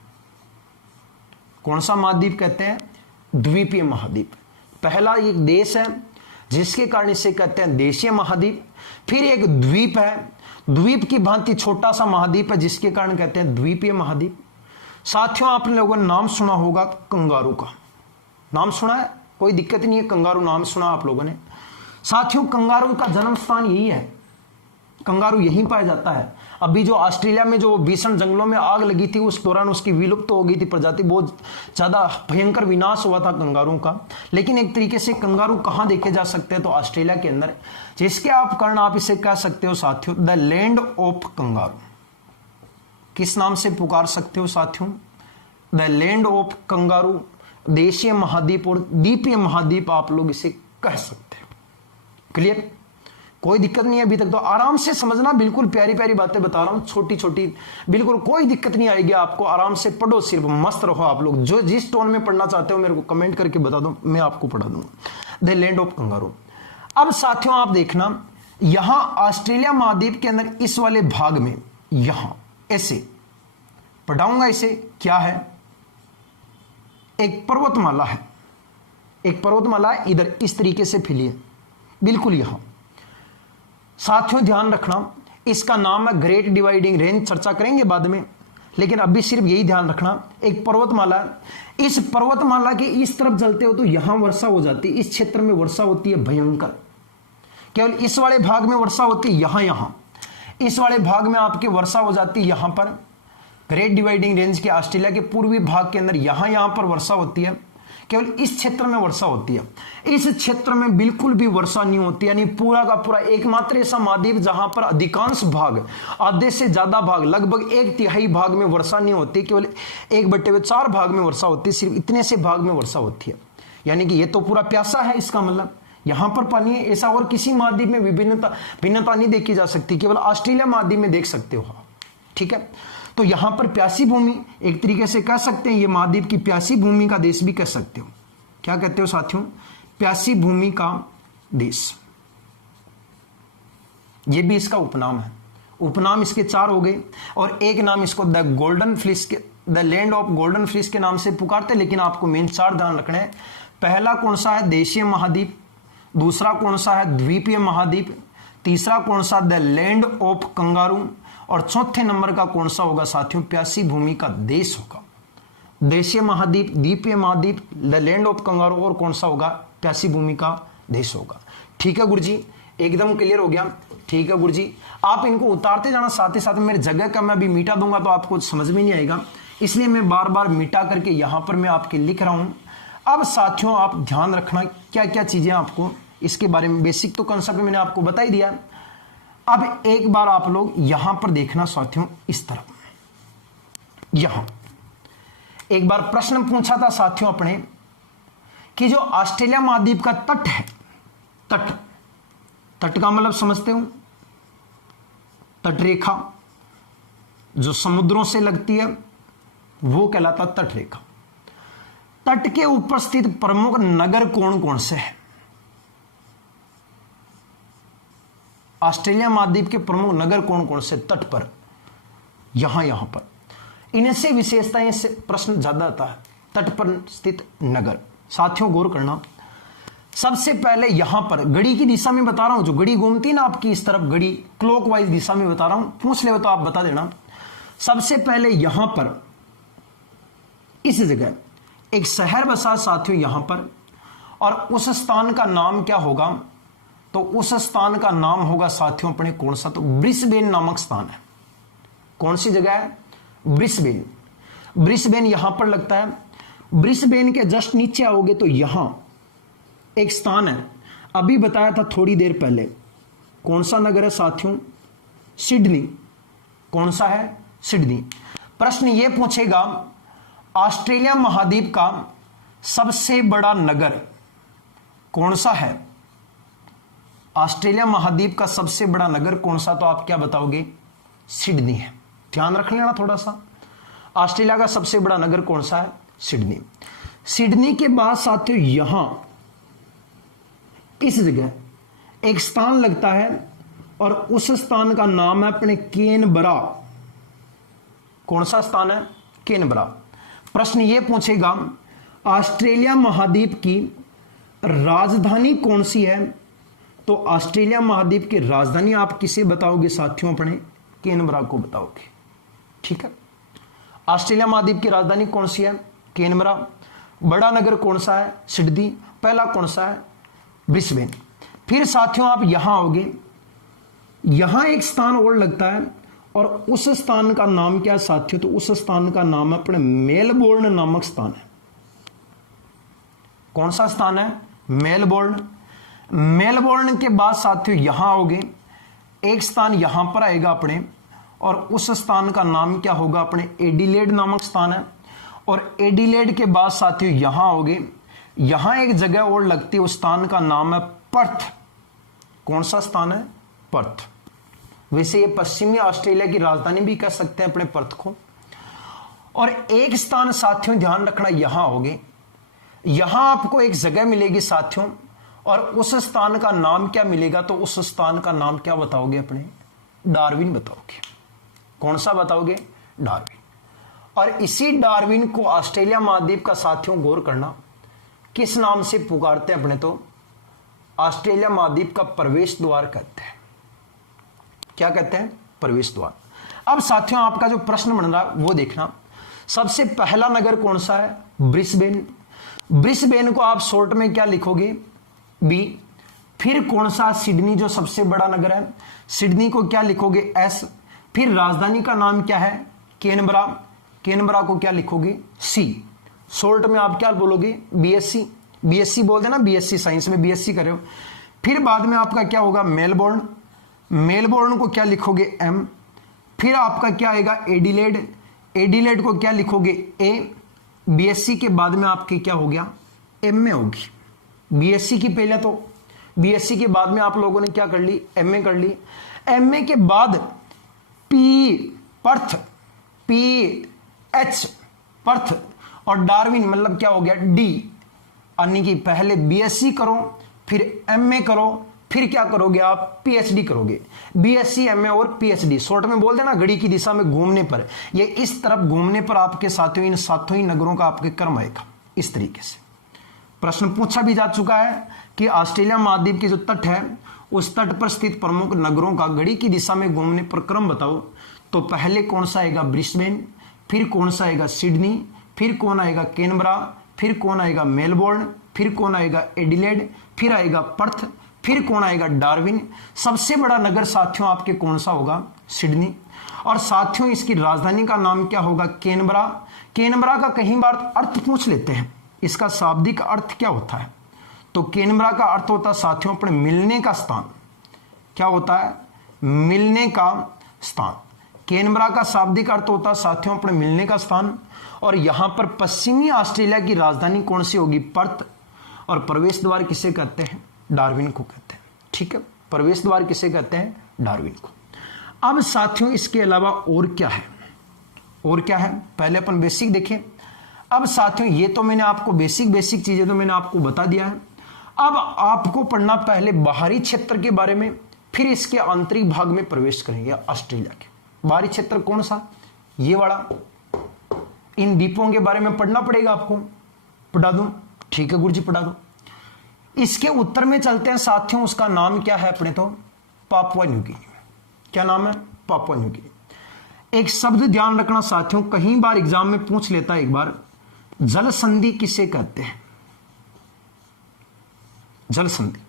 कौन सा महाद्वीप कहते हैं? द्वीपीय महाद्वीप। पहला एक देश है जिसके कारण इसे कहते हैं देशीय महाद्वीप, फिर एक द्वीप है, द्वीप की भांति छोटा सा महाद्वीप है जिसके कारण कहते हैं द्वीपीय महाद्वीप। साथियों आप लोगों ने नाम सुना होगा कंगारू का, नाम सुना है? कोई दिक्कत नहीं है, कंगारू नाम सुना आप लोगों ने। साथियों कंगारू का जन्म स्थान यही है, कंगारू यहीं पाया जाता है। अभी जो ऑस्ट्रेलिया में जो भीषण जंगलों में आग लगी थी उस दौरान उसकी विलुप्त हो गई थी प्रजाति, बहुत ज्यादा भयंकर विनाश हुआ था कंगारू का। लेकिन एक तरीके से कंगारू कहां देखे जा सकते हैं? तो ऑस्ट्रेलिया के अंदर, जिसके आप कारण आप इसे कह सकते हो साथियों द लैंड ऑफ कंगारू। किस नाम से पुकार सकते हो साथियों? द लैंड ऑफ कंगारू, देशीय महाद्वीप और द्वीपीय महाद्वीप आप लोग इसे कह सकते हो। क्लियर? कोई दिक्कत नहीं है अभी तक तो, आराम से समझना, बिल्कुल प्यारी प्यारी बातें बता रहा हूं, छोटी छोटी, बिल्कुल कोई दिक्कत नहीं आएगी आपको, आराम से पढ़ो, सिर्फ मस्त रहो आप लोग। जो जिस टोन में पढ़ना चाहते हो मेरे को कमेंट करके बता दो, मैं आपको पढ़ा दूंगा। The land of kangaroo. अब साथियों आप देखना, यहां ऑस्ट्रेलिया महाद्वीप के अंदर इस वाले भाग में यहां ऐसे पढ़ाऊंगा, इसे क्या है? एक पर्वतमाला है, एक पर्वतमाला है, इधर इस तरीके से फैली है, बिल्कुल यहां। साथियों ध्यान रखना, इसका नाम है ग्रेट डिवाइडिंग रेंज, चर्चा करेंगे बाद में, लेकिन अभी सिर्फ यही ध्यान रखना, एक पर्वतमाला। इस पर्वतमाला के इस तरफ चलते हो तो यहां वर्षा हो जाती है, इस क्षेत्र में वर्षा होती है भयंकर। केवल इस वाले भाग में वर्षा होती है, यहां इस वाले भाग में आपकी वर्षा हो जाती है, यहां पर ग्रेट डिवाइडिंग रेंज के ऑस्ट्रेलिया के पूर्वी भाग के अंदर यहां पर वर्षा होती है, केवल इस क्षेत्र में वर्षा होती है। इस क्षेत्र में बिल्कुल भी वर्षा नहीं होती, यानी पूरा का पूरा एकमात्र ऐसा महाद्वीप जहां पर अधिकांश भाग, आधे से ज्यादा भाग, लगभग 1/3 भाग में वर्षा नहीं होती, केवल 1/4 भाग में वर्षा होती है, सिर्फ इतने से भाग में वर्षा होती है। यानी कि ये तो पूरा प्यासा है, इसका मतलब यहां पर पानी है। ऐसा और किसी महाद्वीप में भिन्नता नहीं देखी जा सकती, केवल ऑस्ट्रेलिया महाद्वीप में देख सकते हो। ठीक है, तो यहां पर प्यासी भूमि, एक तरीके से कह सकते हैं ये महाद्वीप की प्यासी भूमि का देश भी कह सकते हो। क्या कहते हो साथियों? प्यासी भूमि का देश, ये भी इसका उपनाम है। उपनाम इसके 4 हो गए, और एक नाम इसको द गोल्डन फ्लिस के, the land of golden fleece के नाम से पुकारते, लेकिन आपको मेन 4 ध्यान रखने हैं। पहला कौन सा है? देशीय महाद्वीप। दूसरा कौन सा है? द्वीपीय महाद्वीप। तीसरा कौन सा? The land of kangaroo. और चौथे नंबर का कौन सा होगा साथियों? प्यासी भूमि का देश होगा। देशीय महाद्वीप, द्वीपीय महाद्वीप, द लैंड ऑफ कंगारू, और कौन सा होगा? प्यासी भूमि का देश होगा। ठीक है गुरुजी, एकदम क्लियर हो गया? ठीक है गुरुजी, आप इनको उतारते जाना, साथ ही साथ मेरी जगह का मैं अभी मीटा दूंगा तो आपको समझ में नहीं आएगा, इसलिए मैं बार बार मीटा करके यहां पर मैं आपके लिख रहा हूं। अब साथियों आप ध्यान रखना, क्या क्या चीजें आपको इसके बारे में, बेसिक तो कंसेप्ट मैंने आपको बता ही दिया। अब एक बार आप लोग यहां पर देखना साथियों, इस तरफ यहां एक बार प्रश्न पूछा था साथियों अपने कि जो ऑस्ट्रेलिया महाद्वीप का तट है, तट, तट का मतलब समझते हो, तट रेखा जो समुद्रों से लगती है वो कहलाता तट रेखा। तट के ऊपर स्थित प्रमुख नगर कौन कौन से हैं? ऑस्ट्रेलिया महाद्वीप के प्रमुख नगर कौन कौन से तट पर, यहां पर, इनसे विशेषताएं से प्रश्न ज्यादा आता है। तट पर स्थित नगर साथियों गौर करना, सबसे पहले यहां पर घड़ी की दिशा में बता रहा हूं, जो घड़ी घूमती है ना आपकी इस तरफ, घड़ी क्लॉकवाइज दिशा में बता रहा हूं, पूछ ले तो आप बता देना। सबसे पहले यहां पर इस जगह एक शहर बसा साथियों यहां पर, और उस स्थान का नाम क्या होगा? तो उस स्थान का नाम होगा साथियों अपने कौन सा? तो ब्रिस्बेन नामक स्थान है। कौन सी जगह है? ब्रिस्बेन। ब्रिस्बेन यहां पर लगता है। ब्रिस्बेन के जस्ट नीचे आओगे तो यहां एक स्थान है, अभी बताया था थोड़ी देर पहले। कौन सा नगर है साथियों? सिडनी। कौन सा है? सिडनी। प्रश्न यह पूछेगा ऑस्ट्रेलिया महाद्वीप का सबसे बड़ा नगर कौन सा है? ऑस्ट्रेलिया महाद्वीप का सबसे बड़ा नगर कौन सा? तो आप क्या बताओगे? सिडनी है। ध्यान रख लेना थोड़ा सा, ऑस्ट्रेलिया का सबसे बड़ा नगर कौन सा है? सिडनी। सिडनी के बाद साथियों यहां इस जगह एक स्थान लगता है, और उस स्थान का नाम है अपने कैनबरा। कौन सा स्थान है? कैनबरा। प्रश्न यह पूछेगा ऑस्ट्रेलिया महाद्वीप की राजधानी कौन सी है? तो ऑस्ट्रेलिया महाद्वीप की राजधानी आप किसे बताओगे साथियों? अपने कैनबरा को बताओगे। ठीक है, ऑस्ट्रेलिया महाद्वीप की राजधानी कौन सी है? कैनबरा। बड़ा नगर कौन सा है? सिडनी। पहला कौन सा है? ब्रिस्बेन। फिर साथियों आप यहां आओगे, यहां एक स्थान और लगता है, और उस स्थान का नाम क्या है साथियों? तो उस स्थान का नाम है अपने मेलबोर्न नामक स्थान है। कौन सा स्थान है? मेलबोर्न। मेलबोर्न के बाद साथियों यहां आओगे, एक स्थान यहां पर आएगा अपने, और उस स्थान का नाम क्या होगा? अपने एडिलेड नामक स्थान है। और एडिलेड के बाद साथियों यहां आओगे, यहां एक जगह और लगती है, उस स्थान का नाम है पर्थ। कौन सा स्थान है? पर्थ। वैसे ये पश्चिमी ऑस्ट्रेलिया की राजधानी भी कह सकते हैं अपने पर्थ को। और एक स्थान साथियों ध्यान रखना, यहां आओगे, यहां आपको एक जगह मिलेगी साथियों, और उस स्थान का नाम क्या मिलेगा? तो उस स्थान का नाम क्या बताओगे? अपने डार्विन बताओगे। कौन सा बताओगे? डार्विन। और इसी डार्विन को ऑस्ट्रेलिया महाद्वीप का साथियों गौर करना किस नाम से पुकारते हैं अपने? तो ऑस्ट्रेलिया महाद्वीप का प्रवेश द्वार कहते हैं। क्या कहते हैं? प्रवेश द्वार। अब साथियों आपका जो प्रश्न बन रहा है वो देखना, सबसे पहला नगर कौन सा है? ब्रिस्बेन। ब्रिस्बेन को आप शॉर्ट में क्या लिखोगे? बी। फिर कौन सा? सिडनी, जो सबसे बड़ा नगर है, सिडनी को क्या लिखोगे? एस। फिर राजधानी का नाम क्या है? कैनबरा। कैनबरा को क्या लिखोगे? सी। शॉर्ट में आप क्या बोलोगे? बीएससी। बीएससी बोल देना, बीएससी साइंस में बीएससी कर रहे हो। फिर बाद में आपका क्या होगा? मेलबोर्न। मेलबोर्न को क्या लिखोगे? एम। फिर आपका क्या आएगा? एडिलेड। एडिलेड को क्या लिखोगे? ए। बीएससी के बाद में आपकी क्या हो गया? एमए होगी। बीएससी की पहले तो बीएससी के बाद में आप लोगों ने क्या कर ली? एमए कर ली। एमए के बाद P Perth, P H Perth, और डार्विन मतलब क्या हो गया? डी। यानी कि पहले बीएससी करो, फिर एमए करो, फिर क्या करोगे आप? पीएचडी करोगे। बीएससी, एमए और पीएचडी। शॉर्ट में बोल देना, घड़ी की दिशा में घूमने पर, ये इस तरफ घूमने पर आपके साथियों इन सातों ही नगरों का आपके क्रम आएगा। इस तरीके से प्रश्न पूछा भी जा चुका है कि ऑस्ट्रेलिया महाद्वीप के जो तट है उस तट पर स्थित प्रमुख नगरों का घड़ी की दिशा में घूमने पर क्रम बताओ। तो पहले कौन सा आएगा? ब्रिस्बेन। फिर कौन सा आएगा? सिडनी। फिर कौन आएगा? कैनबरा। फिर कौन आएगा? मेलबोर्न। फिर कौन आएगा? एडिलेड। फिर आएगा पर्थ। फिर कौन आएगा? डार्विन। सबसे बड़ा नगर साथियों आपके कौन सा होगा? सिडनी। और साथियों इसकी राजधानी का नाम क्या होगा? कैनबरा। कैनबरा का कई बार अर्थ पूछ लेते हैं, इसका शाब्दिक अर्थ क्या होता है? तो कैनबरा का अर्थ होता है साथियों अपने मिलने का स्थान। क्या होता है? मिलने का स्थान। कैनबरा का शाब्दिक अर्थ होता है साथियों अपने मिलने का स्थान। और यहां पर पश्चिमी ऑस्ट्रेलिया की राजधानी कौन सी होगी? पर्थ। और प्रवेश द्वार किसे कहते हैं? डार्विन को कहते हैं। ठीक है, प्रवेश द्वार किसे कहते हैं? डार्विन को। अब साथियों इसके अलावा और क्या है? और क्या है? पहले अपन बेसिक देखें। अब साथियों ये तो मैंने आपको बेसिक चीजें तो मैंने आपको बता दिया है। अब आपको पढ़ना पहले बाहरी क्षेत्र के बारे में, फिर इसके आंतरिक भाग में प्रवेश करेंगे ऑस्ट्रेलिया के। बाहरी क्षेत्र कौन सा? ये वाला। इन द्वीपों के बारे में पढ़ना पड़ेगा आपको। पढ़ा दूं? ठीक है गुरुजी, पढ़ा दो। इसके उत्तर में चलते हैं साथियों। उसका नाम क्या है अपने तो? Papua New Guinea. क्या नाम है? Papua New Guinea. एक शब्द ध्यान रखना साथियों, कई बार एग्जाम में पूछ लेता है एक बार। जल संधि किसे कहते हैं? जल संधि,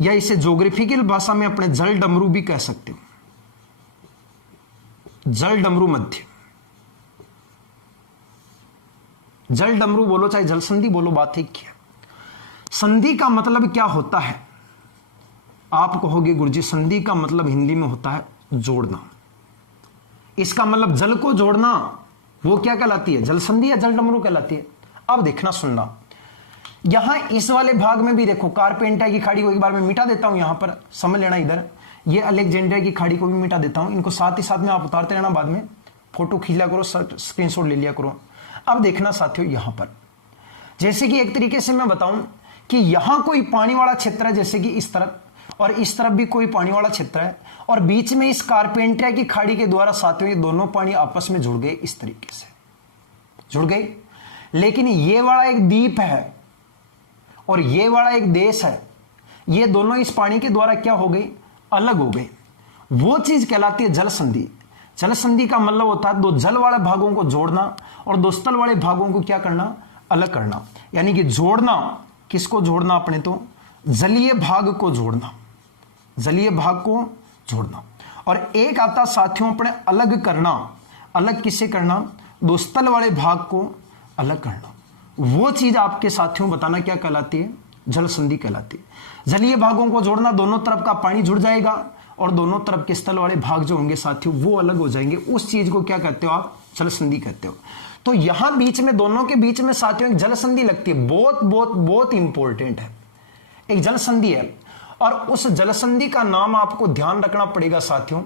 या इसे ज्योग्राफिकल भाषा में अपने जल डमरू भी कह सकते हो। जल डमरू मध्य, जल डमरू बोलो चाहे जल संधि बोलो, बात एक ही है। संधि का मतलब क्या होता है? आप कहोगे गुरुजी संधि का मतलब हिंदी में होता है जोड़ना। इसका मतलब जल को जोड़ना, वो क्या कहलाती है? जल संधि या जल डमरू कहलाती है। अब देखना सुनना, यहां इस वाले भाग में भी देखो, कारपेंटा की खाड़ी को एक बार मैं मिटा देता हूं, यहां पर समझ लेना। इधर ये अलेक्जेंड्रिया की खाड़ी को भी मिटा देता हूं। इनको साथ ही साथ में आप उतारते रहना, बाद में फोटो खींच लिया करो, स्क्रीनशॉट ले लिया करो। अब देखना साथियों, यहां पर जैसे कि एक तरीके से मैं बताऊं कि यहां कोई पानी वाला क्षेत्र है, जैसे कि इस तरफ, और इस तरफ भी कोई पानी वाला क्षेत्र है, और बीच में इस कारपेंटिया की खाड़ी के द्वारा साथियों ये दोनों पानी आपस में जुड़ गए। इस तरीके से जुड़ गए। लेकिन ये वाला एक द्वीप है और ये वाला एक देश है, ये दोनों इस पानी के द्वारा क्या हो गए? अलग हो गए। वो चीज कहलाती है जल संधि। जल संधि का मतलब होता है दो जल वाले भागों को जोड़ना और दो स्थल वाले भागों को क्या करना? अलग करना। यानी कि जोड़ना, किसको जोड़ना? अपने तो जलीय भाग को जोड़ना, जलीय भाग को जोड़ना। और एक आता साथियों अपने अलग करना। अलग किसे करना? दो स्थल वाले भाग को अलग करना। वो चीज आपके साथियों बताना क्या कहलाती है? जल संधि कहलाती है। जलीय भागों को जोड़ना, दोनों तरफ का पानी जुड़ जाएगा और दोनों तरफ के स्थल वाले भाग जो होंगे साथियों वो अलग हो जाएंगे। उस चीज को क्या कहते हो आप? जल संधि कहते हो। तो यहां बीच में, दोनों के बीच में साथियों एक जल संधि लगती है। बहुत बहुत बहुत इंपॉर्टेंट है, एक जल संधि है। और उस जल संधि का नाम आपको ध्यान रखना पड़ेगा साथियों।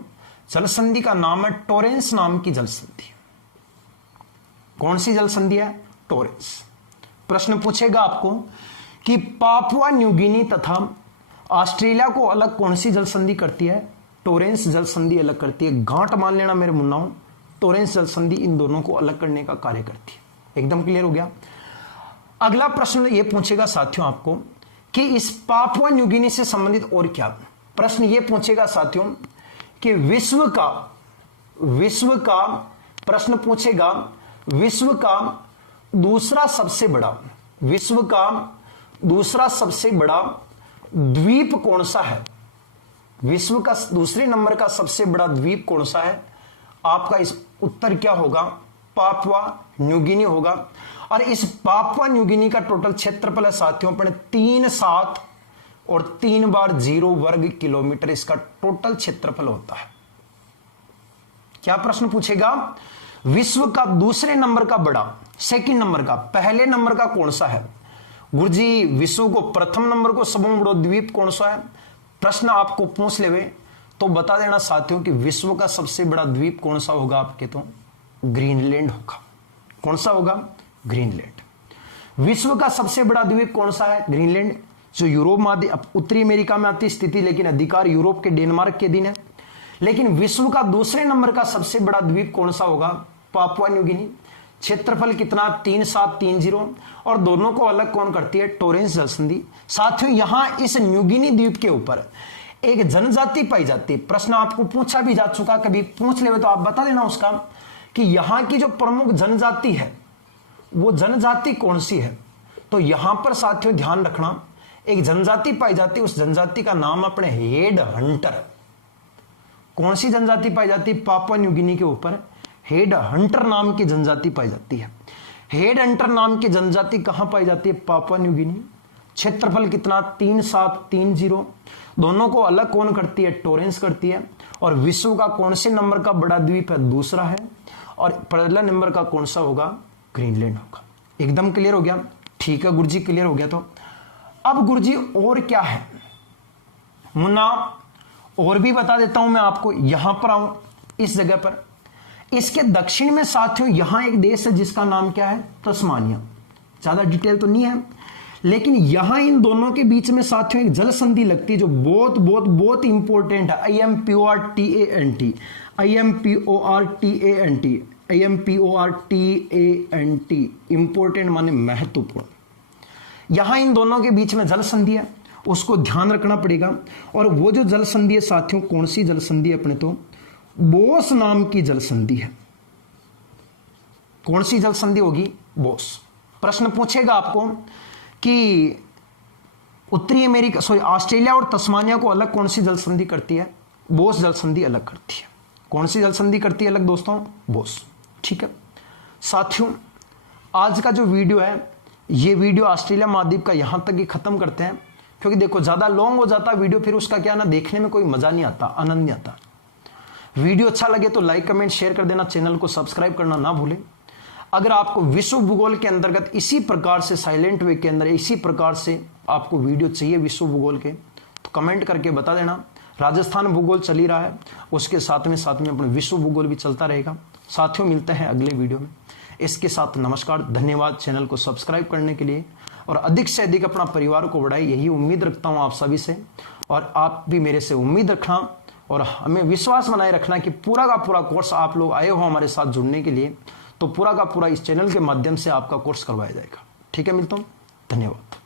जल संधि का नाम है टोरेंस नाम की जल संधि। कौन सी जल संधि है? टोरेंस। प्रश्न पूछेगा आपको कि पापुआ न्यू गिनी तथा ऑस्ट्रेलिया को अलग कौन सी जल संधि करती है? टोरेंस जल संधि अलग करती है। गांठ मान लेना मेरे मुन्नाओं, टोरेंस जल संधि इन दोनों को अलग करने का कार्य करती है। एकदम क्लियर हो गया। अगला प्रश्न ये पूछेगा साथियों आपको कि इस पापुआ न्यू गिनी से संबंधित और क्या? प्रश्न ये पूछेगा साथियों कि विश्व का प्रश्न पूछेगा, विश्व का दूसरा सबसे बड़ा द्वीप कौन सा है? विश्व का दूसरे नंबर का सबसे बड़ा द्वीप कौन सा है? आपका इस उत्तर क्या होगा? पापुआ न्यू गिनी होगा। और इस पापुआ न्यू गिनी का टोटल क्षेत्रफल है साथियों अपने 3.7 और 3 बार 0 वर्ग किलोमीटर इसका टोटल क्षेत्रफल होता है। क्या प्रश्न पूछेगा? विश्व का दूसरे नंबर का बड़ा, सेकंड नंबर का, पहले नंबर का कौन सा है? गुरुजी विश्व को प्रथम नंबर को सबसे बड़ा द्वीप कौन सा है? प्रश्न आपको पूछ लेवे तो बता देना साथियों कि विश्व का सबसे बड़ा द्वीप कौन सा होगा आपके तो? ग्रीनलैंड होगा। कौन सा होगा? ग्रीनलैंड। विश्व का सबसे बड़ा द्वीप कौन सा है? ग्रीनलैंड, जो यूरोप में, उत्तरी अमेरिका में आती स्थिति, लेकिन अधिकार यूरोप के डेनमार्क के दिन है। लेकिन विश्व का दूसरे नंबर का सबसे बड़ा द्वीप कौन सा होगा? Papua New Guinea. क्षेत्रफल कितना? 3730। और दोनों को अलग कौन करती है? टोरेंस जल संधि। साथियों यहां इस न्यू गिनी द्वीप के ऊपर एक जनजाति पाई जाती है। प्रश्न आपको पूछा भी जा चुका, कभी पूछ ले तो आप बता देना उसका कि यहां की जो प्रमुख जनजाति है वो जनजाति कौन सी है? तो यहां पर साथियों ध्यान रखना, एक जनजाति पाई जाती है, उस जनजाति का नाम अपने हेड हंटर। कौन सी जनजाति पाई जाती है? पापुआ न्यू गिनी के ऊपर हेड हंटर नाम की जनजाति पाई जाती है। हेड हंटर नाम की जनजाति कहां पाई जाती है? Papua New Guinea. क्षेत्रफल कितना 3730। दोनों को अलग कौन करती है, टोरेंस करती है। और विश्व का कौन से नंबर का बड़ा द्वीप है, दूसरा है। और पहला नंबर का कौन सा होगा, ग्रीनलैंड होगा। एकदम क्लियर हो गया, ठीक है गुरुजी, क्लियर हो गया। तो अब गुरुजी और क्या है मुन्ना, और भी बता देता हूं मैं आपको। यहां पर आऊं इस जगह पर, इसके दक्षिण में साथियों यहां एक देश है जिसका नाम क्या है, तस्मानिया। ज्यादा डिटेल तो नहीं है, लेकिन यहां इन दोनों के बीच में साथियों एक जल संधि लगती है जो बहुत बहुत बहुत इंपॉर्टेंट है। IMPORTANT, IMPORTANT, IMPORTANT, इंपॉर्टेंट माने महत्वपूर्ण। यहां इन दोनों के बीच में जल संधि है, उसको ध्यान रखना पड़ेगा। और वो जो जल संधि है साथियों, कौन सी जल संधि है, अपने तो बोस नाम की जल संधि है। कौन सी जल संधि होगी, बोस। प्रश्न पूछेगा आपको कि उत्तरी अमेरिका ऑस्ट्रेलिया और तस्मानिया को अलग कौन सी जल संधि करती है, बोस जल संधि अलग करती है। कौन सी जल संधि करती है अलग दोस्तों, बोस। ठीक है साथियों, आज का जो वीडियो है, ये वीडियो ऑस्ट्रेलिया महाद्वीप का यहां तक ही खत्म करते हैं, क्योंकि देखो ज्यादा लॉन्ग हो जाता वीडियो, फिर उसका क्या ना, देखने में कोई मजा नहीं आता, आनंद नहीं आता। वीडियो अच्छा लगे तो लाइक कमेंट शेयर कर देना, चैनल को सब्सक्राइब करना ना भूलें। अगर आपको विश्व भूगोल के अंतर्गत इसी प्रकार से साइलेंट वे के अंदर इसी प्रकार से आपको वीडियो चाहिए विश्व भूगोल के, तो कमेंट करके बता देना। राजस्थान भूगोल चल ही रहा है, उसके साथ में अपना विश्व भूगोल भी चलता रहेगा। साथियों मिलते हैं अगले वीडियो में, इसके साथ नमस्कार, धन्यवाद चैनल को सब्सक्राइब करने के लिए। और अधिक से अधिक अपना परिवार को बढ़ाए, यही उम्मीद रखता हूं आप सभी से, और आप भी मेरे से उम्मीद रखना और हमें विश्वास बनाए रखना कि पूरा का पूरा कोर्स आप लोग आए हो हमारे साथ जुड़ने के लिए, तो पूरा का पूरा इस चैनल के माध्यम से आपका कोर्स करवाया जाएगा। ठीक है, मिलता हूं, धन्यवाद।